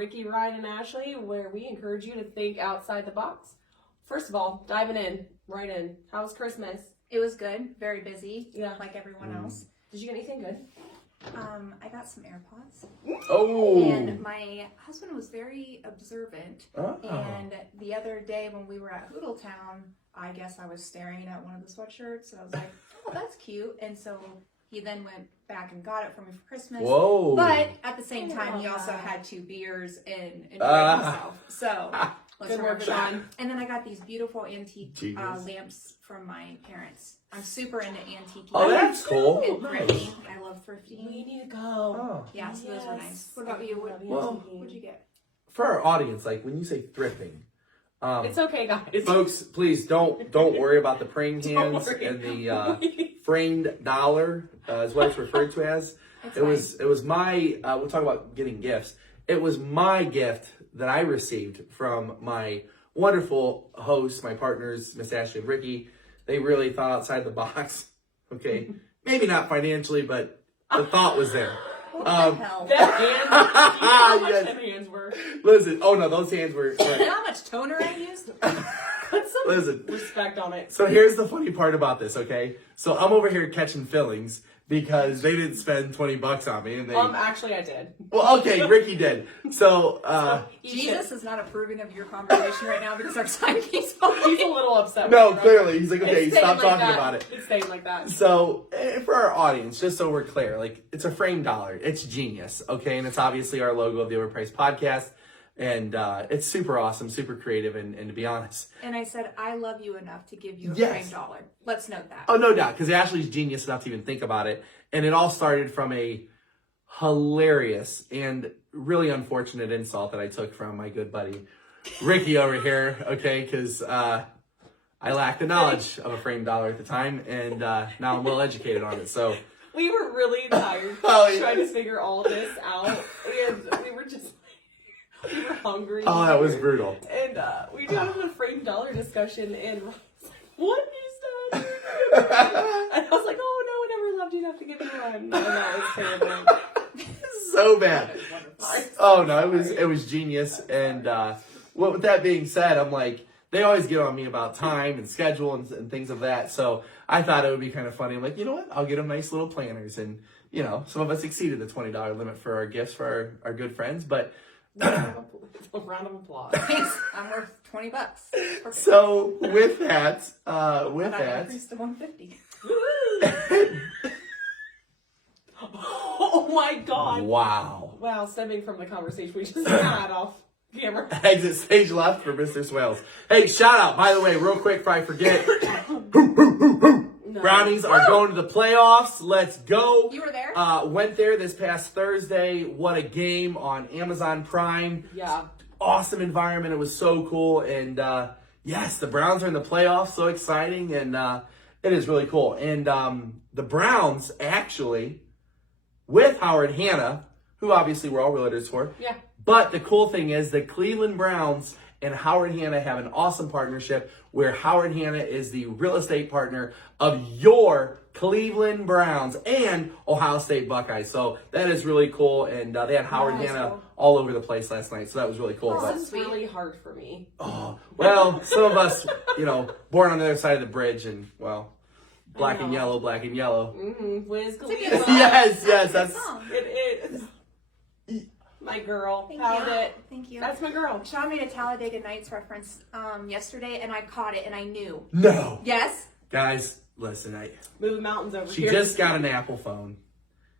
Ricky, Ryan, and Ashley, where we encourage you to think outside the box. First of all, diving in, right in. How was Christmas? It was good. Very busy. Yeah. Like everyone else. Did you get anything good? I got some AirPods. Oh. And my husband was very observant. Oh. And the other day when we were at Hoodletown, I guess I was staring at one of the sweatshirts. And I was like, oh, that's cute. And so he then went back and got it for me for Christmas. Whoa. But at the same time, he also had 2 beers and enjoyed himself. So let's Good work, remember that. Sean. And then I got these beautiful antique Genius. lamps from my parents. I'm super into antique. Oh, that's cool. And Nice. thrifting. I love thrifting. We need to go. Oh. Yeah, so those were nice. What Yes. about you? What, Well, what'd you get? For our audience, like when you say thrifting, It's okay, guys. folks, please don't worry about the praying Don't hands worry. and the framed dollar is what it's referred to as. It was my we'll talk about getting gifts. It was my gift that I received from my wonderful hosts, my partners, Miss Ashley and Ricky. They really thought outside the box. Okay, maybe not financially, but the thought was there. What the hell? That hand, you know how much Yes. them hands were. Listen, oh no, those hands were You know how much toner I used? Put some listen. respect on it. So here's the funny part about this, okay? So I'm over here catching fillings because they didn't spend $20 on me, and they. Actually, I did. Well, okay, Ricky did. So, Jesus is not approving of your conversation right now because our timepiece He's a little upset. no, with me, clearly he's like, right? okay, It's staying stop like talking that. about it. It's staying like that. So for our audience, just so we're clear, like it's a framed dollar. It's genius, okay, and it's obviously our logo of the Overpriced Podcast, and it's super awesome, super creative, and to be honest. And I said, I love you enough to give you a Yes. framed dollar. Let's note that. Oh, no doubt, because Ashley's genius enough to even think about it. And it all started from a hilarious and really unfortunate insult that I took from my good buddy Ricky over here, okay? Because I lacked the knowledge of a framed dollar at the time, and now I'm well educated on it. So We were really tired Oh, yeah. trying to figure all this out, and we were just we were hungry. oh, that was brutal. And we did have a framed dollar discussion, and Ryan's like, "What is that?" And I was like, "Oh no, I never loved you enough to give you one." And that was terrible. So bad. Wonderful. Oh no, it was genius. And with that being said, I'm like, they always get on me about time and schedule and things of that. So I thought it would be kind of funny. I'm like, you know what? I'll get them nice little planners. And you know, some of us exceeded the $20 limit for our gifts for our good friends, but. A round of applause. Thanks. I'm worth $20. Perfect. So with that, And I increased to $150. Oh my god! wow. Wow, stemming from the conversation we just had off camera. Exit stage left for Mr. Swales. Hey, shout out, by the way, real quick before I forget. No. Brownies are going to the playoffs. Let's go. You were there? Went there this past Thursday. What a game on Amazon Prime. Yeah. Awesome environment. It was so cool. And yes, the Browns are in the playoffs. So exciting. And it is really cool. And the Browns actually, with Howard Hanna, who obviously we're all realtors for. Yeah. But the cool thing is the Cleveland Browns and Howard Hanna have an awesome partnership where Howard Hanna is the real estate partner of your Cleveland Browns and Ohio State Buckeyes. So that is really cool. And they had Howard Nice. Hanna all over the place last night. So that was really cool. This But, is really hard for me. oh, well, some of us, you know, born on the other side of the bridge and, well, black and yellow, black and yellow. Mm-hmm. Wiz a good Khalifa. song. Yes, that's... Song. It is. My girl. Thank Found you. it. Thank you. That's my girl. Sean made a Talladega Nights reference yesterday, and I caught it, and I knew. No. Yes? Guys, listen, Moving mountains over she here. just got an Apple phone.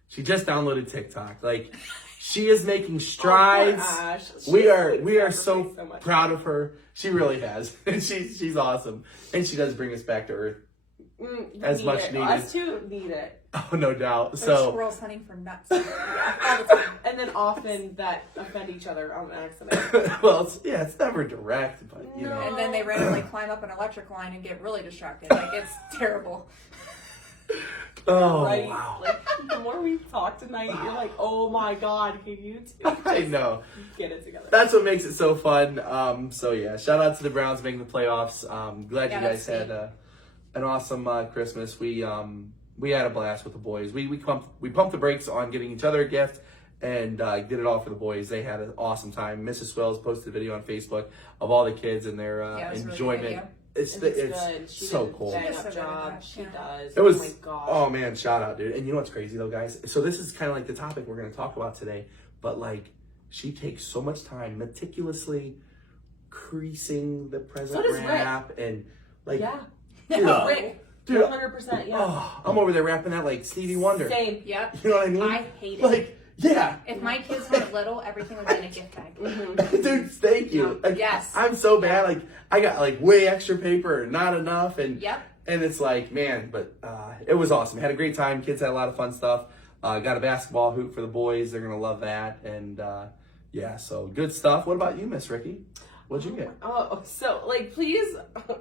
She just downloaded TikTok. Like, she is making strides. Oh, poor Ash. We She's are sacrificed so much. proud of her. She really has. And she's awesome. And she does bring us back to earth. You as need much it. needed. Us too need it. Oh, no doubt. There's So, squirrels hunting for nuts. Yeah, all the time. And then often that offend each other on accident. well, it's never direct, but, you No. know. And then they randomly climb up an electric line and get really distracted. Like, it's terrible. Oh, Right? wow. Like, the more we talk tonight, you're like, oh my god, can you two I know. get it together? That's what makes it so fun. So, yeah, shout out to the Browns making the playoffs. Glad Yeah, you guys that's had an awesome Christmas. We had a blast with the boys. We pumped the brakes on getting each other a gift, and did it all for the boys. They had an awesome time. Mrs. Swells posted a video on Facebook of all the kids and their Yeah, it was a really good enjoyment. video. It's good. She so did a cool. bang She does up so good at job. that, She yeah. does. It was, oh my gosh. oh man, shout out, dude. And you know what's crazy though, guys? So this is kind of like the topic we're going to talk about today, but like she takes so much time meticulously creasing the present So does Rick. wrap and like, Yeah. dude, Rick. dude, 100%. Yeah. oh, I'm over there wrapping that like Stevie Wonder. Same. Yep. You know what I mean? I hate it. Like, yeah. If my kids weren't little, everything would be in a gift bag. Mhm. Dude, thank you. Like, Yes. I'm so bad. Like, I got like way extra paper, not enough, and Yep. and it's like, man, but it was awesome. Had a great time. Kids had a lot of fun stuff. Got a basketball hoop for the boys. They're gonna love that, and yeah, so good stuff. What about you, Miss Ricky? What'd you get? Oh, so like, please,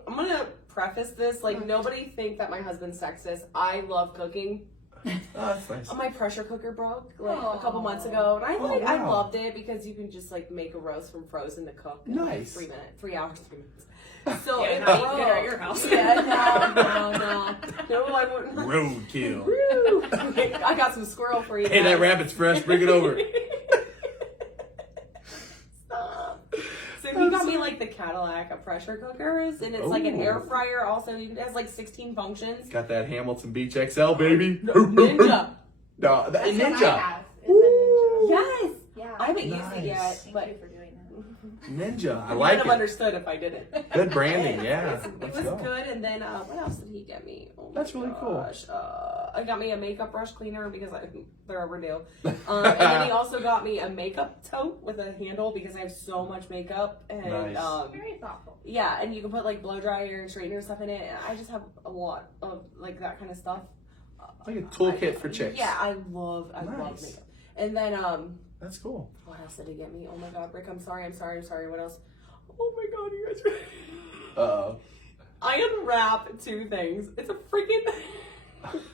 I'm gonna preface this. Like, nobody think that my husband's sexist. I love cooking. Oh, that's nice. My pressure cooker broke like a Aw. couple months ago, and I Oh, I wow. loved it because you can just like make a roast from frozen to cook in like Nice. 3 minutes, 3 hours, 3 minutes. So Yeah, it not eating broke. dinner at your house. Yeah, no, I wouldn't. Roadkill. Woo. I got some squirrel for you. Hey, that guys. rabbit's fresh. Bring it over. Stop. So he got me like the Cadillac of pressure cookers, and it's like an Ooh. air fryer. Also, it has like 16 functions. Got that Hamilton Beach XL, baby. Ninja. No, that That's what I Ninja. have. Is a ninja. Yes. Yeah. I haven't used Nice. it yet, Thank but you for doing that. Ninja. I I like would have it. understood if I didn't. Good branding, yeah. It Let's was go. good, and then what else did he get me? Oh my That's really cool. gosh. I got me a makeup brush cleaner because they're overdue. And then he also got me a makeup tote with a handle because I have so much makeup. And Nice. Very thoughtful. yeah, and you can put like blow dryer and straightener stuff in it. And I just have a lot of like that kind of stuff. Like a toolkit for chicks. Yeah, I love Nice. makeup. And then That's cool. what else did he get me? Oh my god, Rick, I'm sorry. What else? Oh my god, you guys. Uh-oh. I unwrap 2 things. It's a freaking.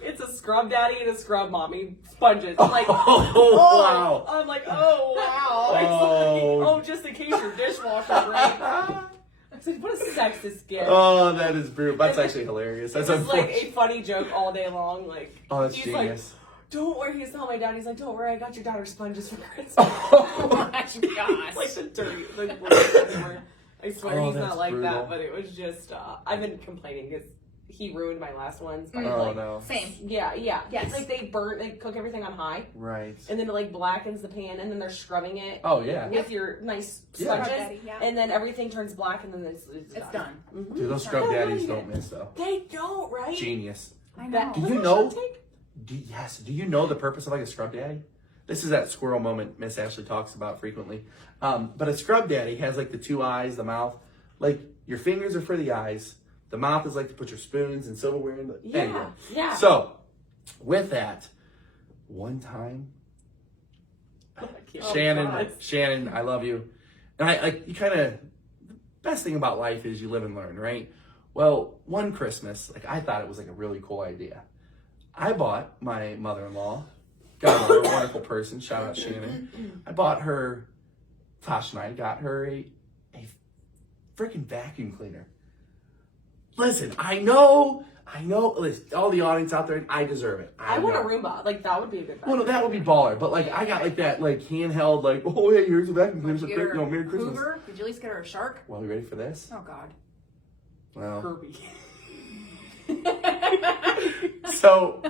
It's a scrub daddy and a scrub mommy sponges. I'm like, Oh, wow. I'm like, oh wow. It's Oh. like, oh, just in case your dishwasher breaks. I was like, what a sexist gift. Oh, that is brutal. That's actually hilarious. That's It's like unfortunate. a funny joke all day long. Like, Oh, that's he's genius. like, don't worry. He's telling my dad, he's like, don't worry, I got your daughter sponges for Christmas. Oh my gosh. Like the dirty, the worst word. I swear Oh, he's that's not like brutal. that, but it was just, I've been complaining because he ruined my last ones. By, Oh, like, no. Same. Yeah. Yes. It's like they cook everything on high, Right. and then it like blackens the pan, and then they're scrubbing it Oh, yeah. with your nice Yeah. sponges, Scrub daddy, yeah. and then everything turns black, and then it's done. Mhm. Dude, those scrub daddies don't miss, though. They don't, right? Genius. I know. That- Do what's you that know? short take? Yes. Do you know the purpose of like a scrub daddy? This is that squirrel moment Miss Ashley talks about frequently. But a scrub daddy has like the 2 eyes, the mouth. Like your fingers are for the eyes. The mouth is like to put your spoons and silverware in. Yeah, Anyway. yeah. So, with that, one time, Oh, Shannon, God. I love you. And I like you kind of, the best thing about life is you live and learn, right? Well, one Christmas, like I thought it was like a really cool idea. I bought my mother-in-law, got her a wonderful person, shout out Shannon. I bought her, Tosh and I got her a freaking vacuum cleaner. Listen, I know, listen, all the audience out there, I deserve it. I want a know. Roomba. Like that would be a good. Well, no, that would be baller. But like, I got like that, like handheld, like, oh hey, here's a vacuum cleaner. Did you get her Merry Christmas. Hoover? Did you at least get her a shark? Well, you ready for this? Oh God. Well, Kirby. so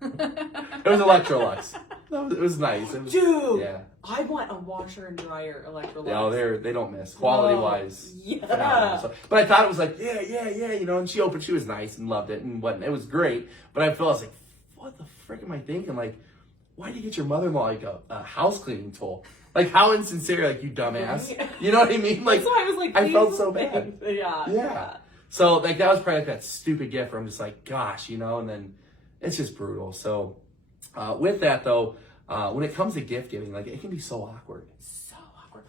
it was Electrolux. It was nice. It was, Dude, yeah. I want a washer and dryer Electrolux. No, they don't miss quality wise. Yeah. Phenomenal. So, but I thought it was like yeah, you know. And she opened, she was nice and loved it and whatnot. It was great. But I was like, what the frick am I thinking? Like, why did you get your mother-in-law like a house cleaning tool? Like, how insincere, like you dumbass. You know what I mean? Like, That's why I was like, I felt please. so bad. Yeah. So like that was probably like that stupid gift where I'm just like, gosh, you know. And then it's just brutal. So with that though, when it comes to gift giving, like it can be so awkward. So awkward.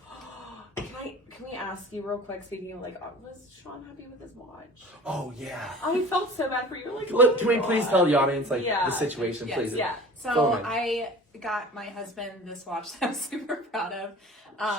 Can we ask you real quick? Speaking of like, was Sean happy with his watch? Oh yeah. I felt so bad for you. Like, Can we please tell the audience like Yeah. the situation, Yes, please? Yeah. Go So ahead. I got my husband this watch that I'm super proud of.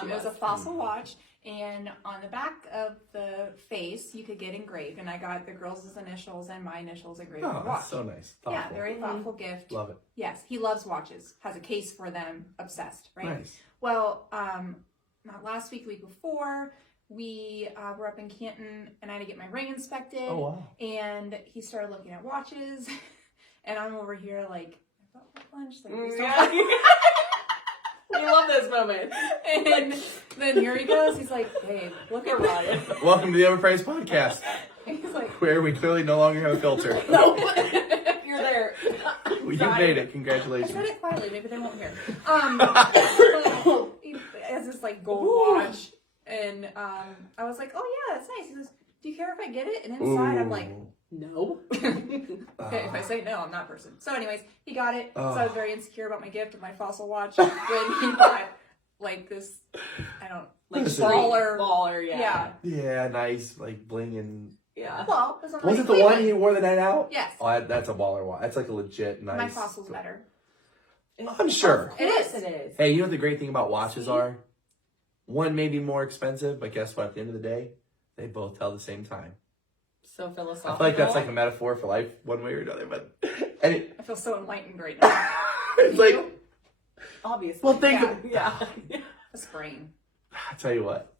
It was a fossil watch. And on the back of the face, you could get engraved. And I got the girls' initials and my initials engraved on the watch. That's so nice. Yeah, Thoughtful. very thoughtful gift. Love it. Yes, he loves watches. Has a case for them. Obsessed, right? Nice. Well, not last week, the week before, we were up in Canton, and I had to get my ring inspected. Oh, wow. And he started looking at watches, and I'm over here like, I thought for lunch. Like, We love this moment. And then here he goes. He's like, "Babe, look at Ryan." Welcome to the Overpriced Podcast, He's like, where we clearly no longer have a filter. No, you're there. You made it. I Congratulations. said it quietly. Maybe they won't hear. So he has this like gold watch, and I was like, "Oh yeah, that's nice." He goes, "Do you care if I get it?" And inside, I'm like, No. okay, if I say no, I'm that person. So anyways, he got it. So I was very insecure about my gift of my fossil watch when he bought like this, I don't, like Listen. baller, yeah. Yeah, nice, like bling and. Yeah. Well, it was, Was it the one he wore the night out? Yes. Oh, that's a baller watch. That's like a legit nice. My fossil's better. I'm sure. Of course it is. Hey, you know what the great thing about watches are? One may be more expensive, but guess what? At the end of the day, they both tell the same time. So philosophical. I feel like that's like a metaphor for life, one way or another. But and I feel so enlightened right now. it's like, obviously. well, think. Yeah. A sprain. I tell you what,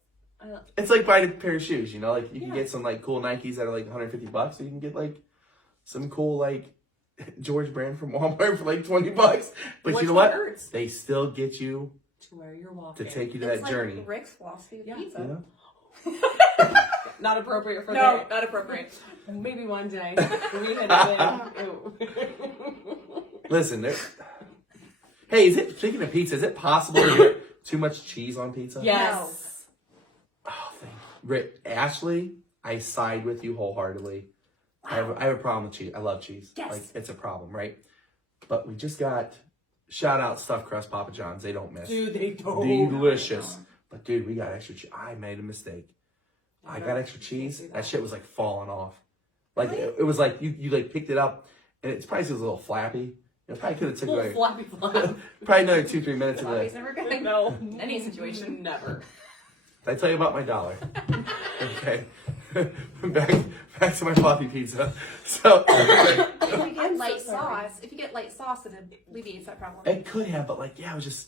it's like buying a pair of shoes. You know, like you can get some like cool Nikes that are like $150, or you can get like some cool like George brand from Walmart for like $20. But Which you know one what? hurts? They still get you To where you're walking. to take you to It's that like journey. Rick's philosophy of Yeah. pizza. You know? Not appropriate for No, there. not appropriate. Maybe one day. We had Listen, hey, speaking of pizza, is it possible to get too much cheese on pizza? Yes. Oh, thank you. Ashley, I side with you wholeheartedly. I have a problem with cheese. I love cheese. Yes. Like, it's a problem, right? But we just got, shout out stuffed crust Papa John's. They don't miss. Dude, they don't. Delicious. But dude, we got extra cheese. I made a mistake. I got extra cheese. That shit was like falling off. Like it was like you like picked it up, and it's probably still a little flappy. It probably could have took Little like flappy flap. probably another 2-3 minutes of Always that. never good. No. Any situation. Never. Did I tell you about my dollar? Okay. back to my floppy pizza. So If you get I'm light so sorry. sauce, it alleviates that problem. it could have, but like, yeah, it was just,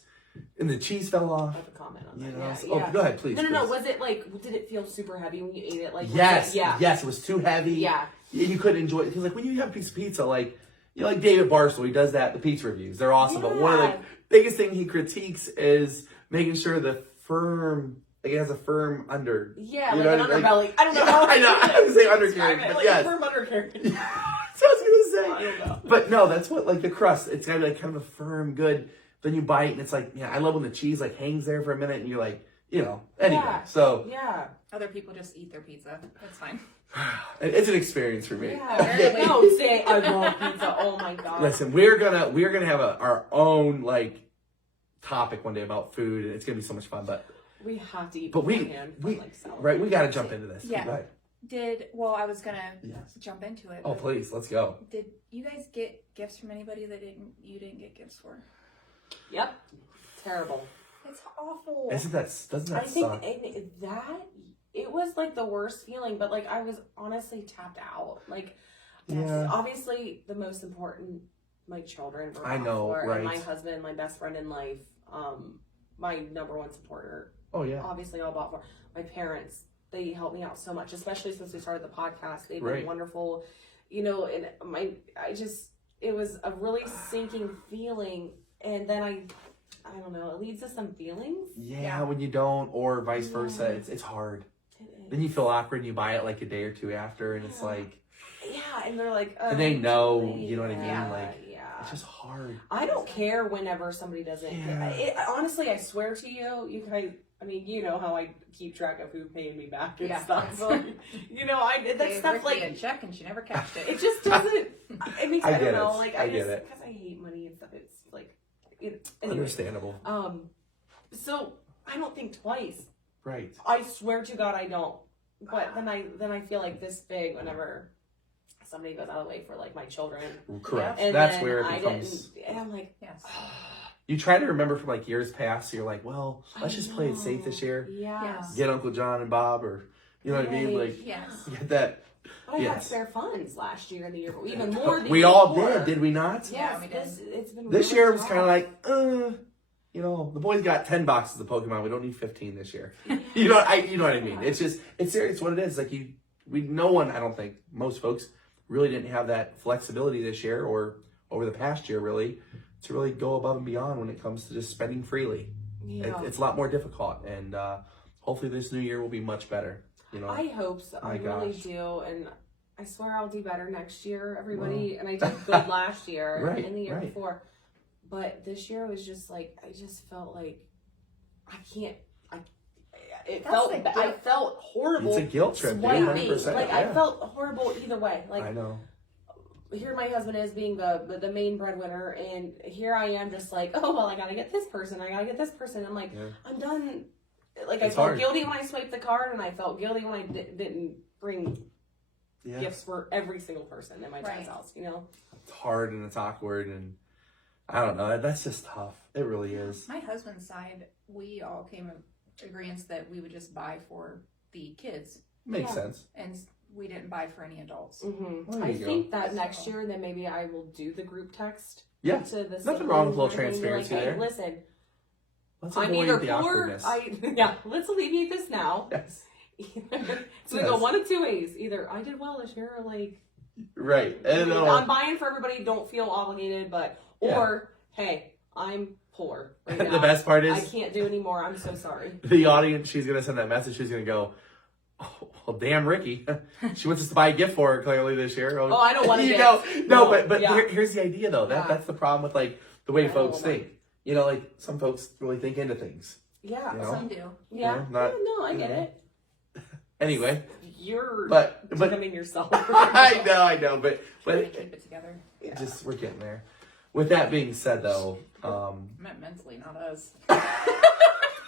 and the cheese fell I off. have a comment on You that. know. Yeah, So- yeah. Oh, go ahead, please. No. please. Was it like? Did it feel super heavy when you ate it? Like. Yes. Was it, yeah. Yes. It was too heavy. Yeah. You couldn't enjoy it because like when you have a piece of pizza, like you know, like David Barstool, he does that. The pizza reviews, they're awesome. But one of the Yeah. biggest thing he critiques is making sure the firm, like it has a firm under. Yeah, you like an know, underbelly. I don't know how. I know. I was saying Describe undercarriage, it, but like yes. a firm undercarriage. That's what I was gonna I say. don't know. But no, that's what like the crust. It's gotta be like kind of a firm, good. Then you bite and it's like, yeah, I love when the cheese like hangs there for a minute and you're like, you know. Anyway, Yeah. so Yeah. Other people just eat their pizza. That's fine. it's an experience for me. Yeah. No, say I love pizza. Oh my god. Listen, we're gonna have our own like topic one day about food, and it's gonna be so much fun. But We have to eat. we beforehand for, like, salad. right, we gotta jump into this. Yeah. Go ahead. I was gonna Yes. jump into it. Oh but please, let's go. Did you guys get gifts from anybody that you didn't get gifts for? Yep. Terrible. It's awful. Doesn't that I think suck? it was like the worst feeling, but like I was honestly tapped out. Like, Yeah. obviously the most important, my children were I know, for, right. and my husband, my best friend in life, my number one supporter. Oh yeah. Obviously, all bought for my parents. They helped me out so much, especially since we started the podcast. They've been Right. wonderful, you know. And it was a really sinking feeling, and then I don't know, it leads to some feelings. Yeah, when you don't, or vice versa, it's hard. Then you feel awkward and you buy it like a day or two after, and it's like, Yeah, and they're like, and they know, you know what I mean? Yeah, Like, yeah. it's just hard. I don't care whenever somebody doesn't. Yeah. Honestly, I swear to you, you guys. I mean, you know how I keep track of who paid me back and Yeah. stuff. So, you know, that Gave stuff Ricky like a check and she never cashed it. it just doesn't. It makes I I get don't know. it. Like I I get just it. because I hate money and stuff. It's like, anyway. Understandable. So I don't think twice. Right. I swear to God, I don't. But then I feel like this big whenever somebody goes out of the way for like my children. Correct. And That's then where it I becomes. didn't, and I'm like, Yes. you try to remember from like years past. So you're like, well, let's just play it safe this year. Yeah. Yes. Get Uncle John and Bob, or you know what I mean? Like, Yes. get that. I had Yes. spare funds last year and the year before, even more than We all did we not? Yeah, we did. It's been This really year was tough. kind of like, you know, the boys got 10 boxes of Pokemon. We don't need 15 this year. You know what I mean? It's just, it's serious what it is. Like no one, I don't think, most folks really didn't have that flexibility this year or over the past year really to really go above and beyond when it comes to just spending freely. Yeah. It's a lot more difficult, and hopefully this new year will be much better. You know, I hope so. My I really gosh. do, and I swear I'll do better next year, everybody. And I did good last year Right, and the year right. before, but this year was just like I just felt like I can't. I felt horrible. it's a guilt trip, dude, swiping. 100%. Like yeah. I felt horrible either way. Like I know. here my husband is being the main breadwinner, and here I am just like, oh well, I gotta get this person, I'm like, Yeah. I'm done. Like It's I felt hard. guilty when I swiped the card, and I felt guilty when I didn't bring Yeah. gifts for every single person in my dad's Right. house, you know. It's hard and it's awkward, and I don't know. That's just tough. It really is. My husband's side, we all came to agreement that we would just buy for the kids, Makes Yeah. sense. and we didn't buy for any adults. Mm-hmm. There I you go. think that next So- year, then maybe I will do the group text. Yeah. To the Nothing wrong with a little siblings and everything, transparency like, hey, there. listen, Let's I'm avoid either the poor. awkwardness. Let's alleviate this now. Yes. So we go one of two ways. Either I did well this year, or like Right. And I'm buying for everybody. Don't feel obligated, but Yeah. or hey, I'm poor right now. the best part I is can't do anymore. I'm so sorry. the audience. She's gonna send that message. She's gonna go, "Oh, well, damn, Ricky. She wants us to buy a gift for her clearly this year." Oh, I don't want to you get. know, no, but yeah. here's the idea though. Yeah. That's the problem with like the way I folks don't know. think. You know, like some folks really think into things. Yeah. You know? Some do. Yeah. You know, not- no, I get you know. it. Anyway, You're but condemning yourself. I know, but Try to keep it together. just we're getting there. With that being said, though, I meant mentally, not us.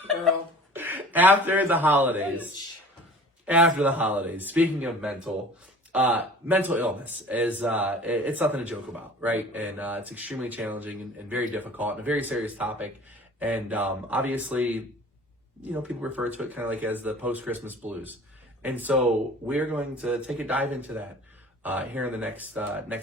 Girl. after the holidays, speaking of mental illness is it's nothing to joke about, right? And it's extremely challenging and very difficult and a very serious topic. And obviously, you know, people refer to it kind of like as the post-Christmas blues. And so we're going to take a dive into that here in the next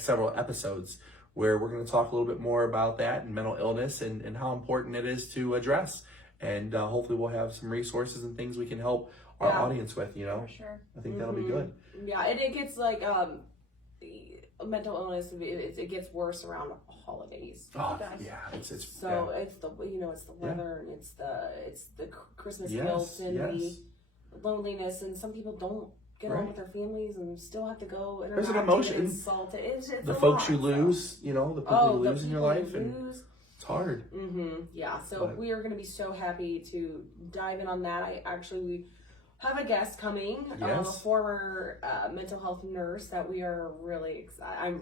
several episodes, where we're going to talk a little bit more about that and mental illness and how important it is to address. And hopefully we'll have some resources and things we can help our audience with, you know. For sure. I think that'll be good. Yeah, and it gets like mental illness. It gets worse around holidays. Oh, does. yeah. It's So it's the it's the weather and it's the Christmas guilt yes, and yes. the loneliness, and some people don't get on Right. with their families and still have to go and There's an emotion. insulted. It's The a folks lot, you so. lose, you know, the people Oh, you lose in your life, and lose. it's hard. Yeah, so But- we are going to be so happy to dive in on that. We have a guest coming, a Yes. former mental health nurse that we are really excited.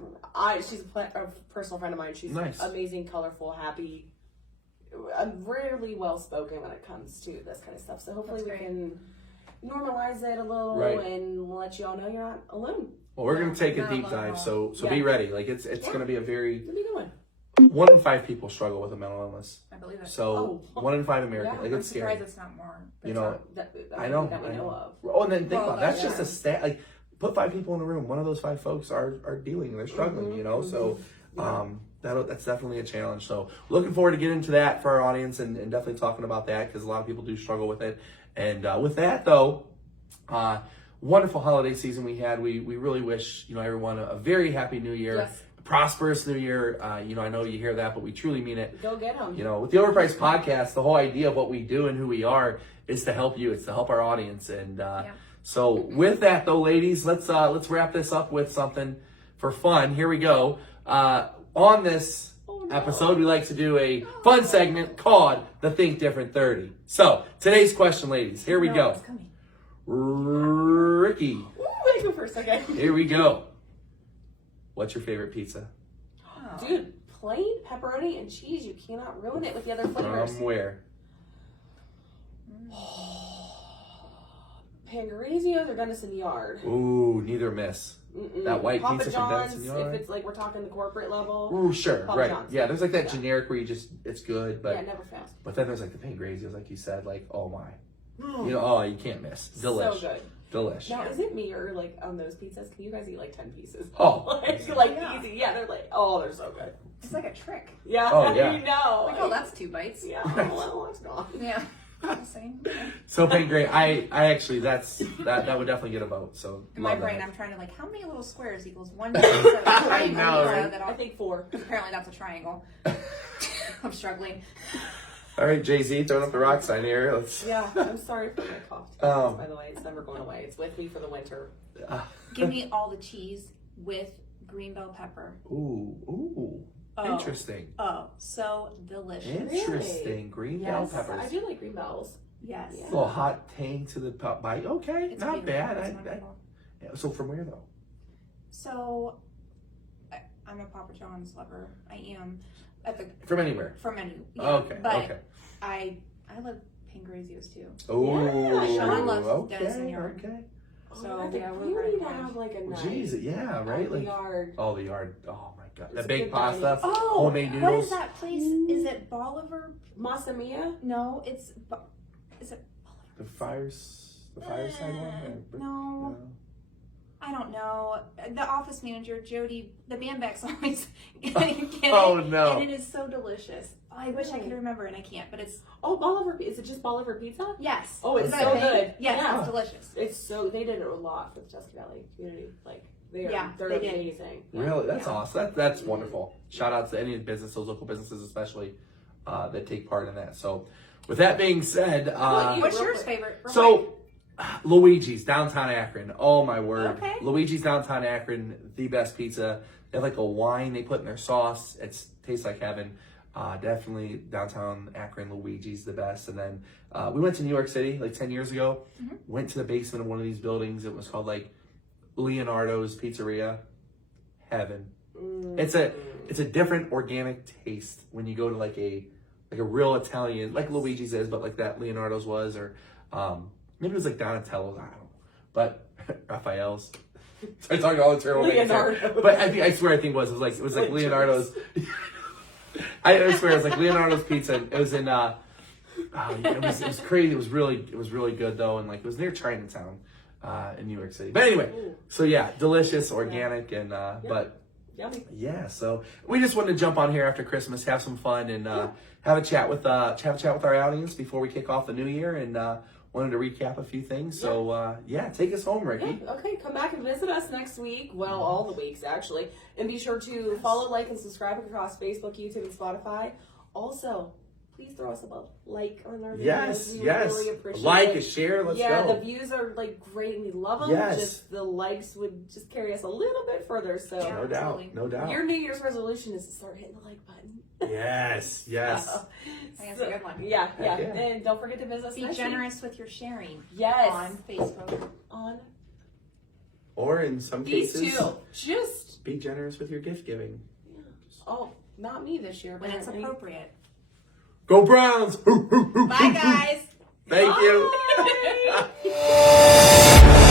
She's a personal friend of mine. She's Nice. amazing, colorful, happy, really well spoken when it comes to this kind of stuff. So hopefully That's we great. can normalize it a little Right. and let you all know you're not alone. Well, we're going to take a Not deep alone dive, at so Yeah. be ready. Like it's going to be a very It'll be a good one. 1 in 5 people struggle with a mental illness. I believe it. So Oh. 1 in 5 Americans, Yeah, like I'm it's surprised scary. it's not more. You know, That I know. that we know of. Oh, and then think Well, about it. That's that's- just a stat. Like, put 5 people in a room. One of those 5 folks are dealing and they're struggling. You know, so that's definitely a challenge. So looking forward to getting into that for our audience and definitely talking about that, because a lot of people do struggle with it. And with that though, wonderful holiday season we had. We really wish, you know, everyone a very happy new year. Yes. Prosperous new year. You know, I know you hear that, but we truly mean it. Go get them. You know, with the Overpriced Podcast, the whole idea of what we do and who we are is to help you. It's to help our audience. And so with that though, ladies, let's wrap this up with something for fun. Here we go. On this episode, we like to do a fun segment called the Think Different 30. So today's question, ladies, here we No, go. it's coming. Ricky, Ooh, I go first, okay. here we go. What's your favorite pizza? Oh. Dude, plain pepperoni and cheese. You cannot ruin it with the other flavors. From where? Pangrazios or Denison Yard? Ooh, neither miss. That white Papa pizza from John's, Denison Yard. if it's like we're talking the corporate level. Ooh, sure, Papa right. John's. Yeah, there's like that Yeah. generic where you just, it's good, but Yeah, never fails. but then there's like the Pangrazios, like you said, like, oh my. You know, oh, you can't miss. Delish. So good. Delish. Now, is it me or like on those pizzas? Can you guys eat like 10 pieces? Oh. like Yeah. easy. Yeah, they're like, oh, they're so good. It's like a trick. Yeah, Oh, yeah. you know. Like, oh, that's 2 bites. Yeah, well, it's gone. Yeah. Same. So Pangrazios, I actually, that would definitely get a vote. So In my love brain, that. I'm trying to like, how many little squares equals 1 pizza? I know, right? That I think 4. apparently that's a triangle. I'm struggling. All right, Jay-Z, throwing up the rock sign here. Let's. Yeah, I'm sorry for my cough. By the way, it's never going away. It's with me for the winter. Give me all the cheese with green bell pepper. Ooh. Oh. Interesting. Oh, so delicious. Interesting. Green bell Yes, peppers. I do like green bells. Yes. Yeah. A little hot tang to the bite. Okay, It's not beautiful. bad. It's wonderful. Yeah, so from where though? So, I'm a Papa John's lover. I am. From anywhere. From any. Yeah, Okay. But Okay. I love Pangrazios too. Oh. Yeah, Sean loves okay. Denison Yard. Okay. So, I think yeah, we're you very need to much- have like a night. Jeez. Yeah. Right. At the Like. yard. Oh, the yard. Oh my god. It's The a baked good pasta. dining. Oh, Homemade what noodles. is that place? Is it Bolivar? Masa Mia? No, it's. Is it Bolivar? The fireside one. Or- No. I don't know. The office manager, Jody, the Bambecks always get it. Oh, no. And it is so delicious. I wish I could remember and I can't, but it's, Oh, Bolivar. Is it just Bolivar Pizza? yes. Oh, it's Is that so a thing? good. Yes, Yeah. it's delicious. It's so, they did it a lot for the Tusky Valley community. Like, they're they did. amazing. Really? That's Yeah. awesome. That's wonderful. Shout out to any business, those local businesses especially, that take part in that. So, with that being said, What's yours favorite? Real quick. so Luigi's downtown Akron. Oh my word! Okay. Luigi's downtown Akron, the best pizza. They have like a wine they put in their sauce. It tastes like heaven. Definitely downtown Akron, Luigi's the best. And then we went to New York City like 10 years ago. Mm-hmm. Went to the basement of one of these buildings. It was called like Leonardo's Pizzeria. Heaven. It's a different organic taste when you go to like a real Italian, like Luigi's is, but like that Leonardo's was, or maybe it was like Donatello's. I don't know, but Raphael's. I talk all the terrible names here. Leonardo. But I swear it was like Leonardo's. I swear it was like Leonardo's Pizza. It was in it was crazy. It was really good though, and like it was near Chinatown in New York City. But anyway, so yeah, delicious, organic, and but. Yummy. Yeah, so we just wanted to jump on here after Christmas, have some fun, and have a chat with our audience before we kick off the new year, and wanted to recap a few things. So take us home, Ricky. Yeah, okay, come back and visit us next week. Well, all the weeks actually. And be sure to follow, like, and subscribe across Facebook, YouTube, and Spotify. Also, please throw us a like on our videos. Yes, We would yes. really A appreciate like, it. a share, let's Yeah, go. the views are like great and we love them. Yes. Just the likes would just carry us a little bit further. So Yeah. No doubt, Absolutely. no doubt. your New Year's resolution is to start hitting the like button. Yes, yes. So, I think that's a good one. Yeah, yeah. Heck yeah. And don't forget to visit us Be next generous with your sharing week. Yes. on Facebook. On Or in some these cases, two. Just be generous with your gift giving. not me this year, When it's apparently. appropriate. Go Browns! Bye, guys. Thank you. Bye.